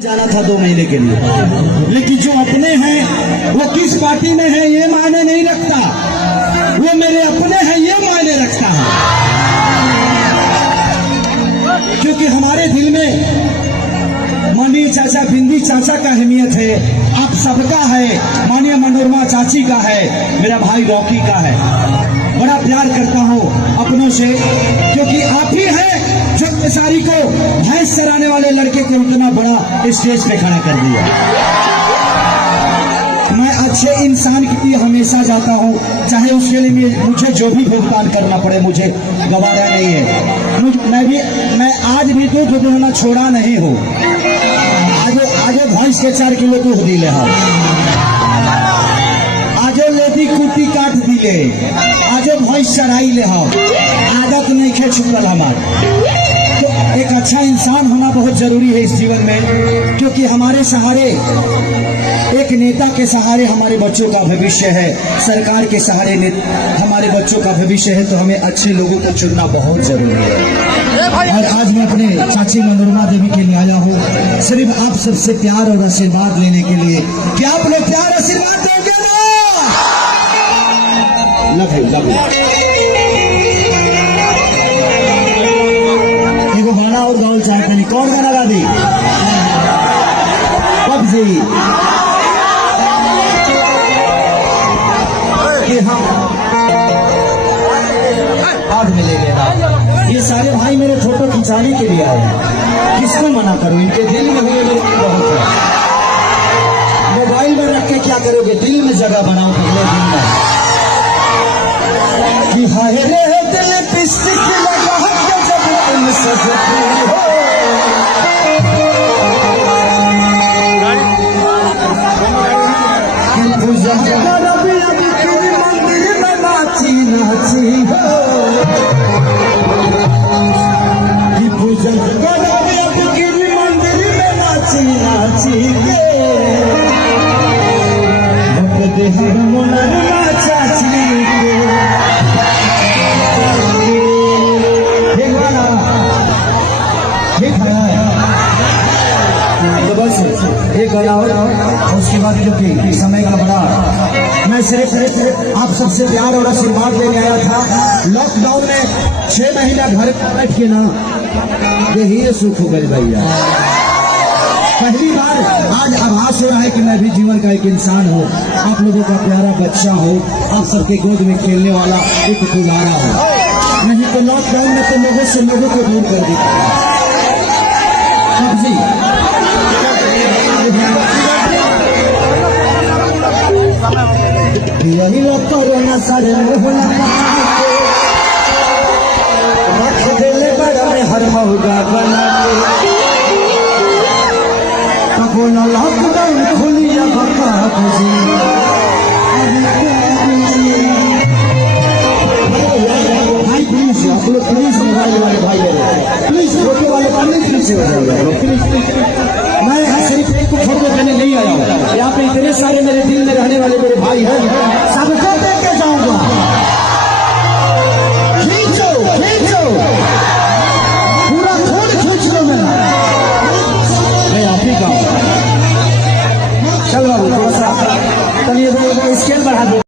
जाना था 2 महीने के लिए, लेकिन जो अपने हैं वो किस पार्टी में है ये मायने नहीं रखता, वो मेरे अपने हैं ये मायने रखता है। क्योंकि हमारे दिल में मनी चाचा बिंदी चाचा का अहमियत है, आप सबका है, माननीय मनोरमा चाची का है, मेरा भाई रॉकी का है। बड़ा प्यार करता हूँ अपनों से, क्योंकि आप ही हैं जो केसारी को भैंस चराने वाले लड़के को इतना बड़ा स्टेज पे खड़ा कर दिया। मैं अच्छे इंसान के लिए हमेशा जाता हूँ, चाहे उसके लिए मुझे जो भी भुगतान करना पड़े, मुझे गवारा नहीं है। मैं आज भी दूध दुहना छोड़ा नहीं हूँ। आगे भैंस के 4 किलो दूध दिले हम, आजो लेदी कुटी काट दिले, आजो भैंस चराई ले हम, आदत नहीं खे छुपल हमारे। तो एक अच्छा इंसान होना बहुत जरूरी है इस जीवन में, क्योंकि हमारे सहारे, एक नेता के सहारे हमारे बच्चों का भविष्य है, सरकार के सहारे हमारे बच्चों का भविष्य है। तो हमें अच्छे लोगों को चुनना बहुत जरूरी है। और आज मैं अपने चाची मनोरमा देवी के लिए आया हूँ, सिर्फ आप सबसे प्यार और आशीर्वाद लेने के लिए। क्या आप लोग प्यार आशीर्वाद दोगे ना? एगो गाना और गाँव चाहते नहीं, कौन गाना गा दी? पबजी आज मिलेंगे। ये सारे भाई मेरे फोटो खिंचाने के लिए आए, किसको मना करूं? इनके दिल में हुए मेरे बहुत है। मोबाइल में रख के क्या करोगे? दिल में जगह बनाओ अगले दिन में कि हाय रे दिल पिस्टिक लगा के जब तुम सजती हो। तो बस एक गाना और उसके बाद क्योंकि समय का बड़ा, मैं सिर्फ आप सबसे प्यार और आशीर्वाद लेने आया था। लॉकडाउन में 6 महीना घर पर बैठ के ना यही सुख हो गए भैया। पहली बार आज आभास हो रहा है कि मैं भी जीवन का एक इंसान हूँ, आप लोगों का प्यारा बच्चा हूँ, आप सबके गोद में खेलने वाला एक दुलारा हूँ। नहीं तो लॉकडाउन में तो लोगों से लोगों को दूर कर दिया। जी यही लोग कोरोना सारे बड़ा में हर मौका बना कोना लॉकडाउन खुलिया भाई प्लीज, आप लोग प्लीज मोबाइल वाले भाई प्लीज फोटो वाले प्लीज मैं यहाँ सिर्फ एक को फोटो करने नहीं आया हूँ। यहाँ पे इतने सारे मेरे दिल में रहने वाले मेरे भाई हैं, सबको देख के जाऊंगा।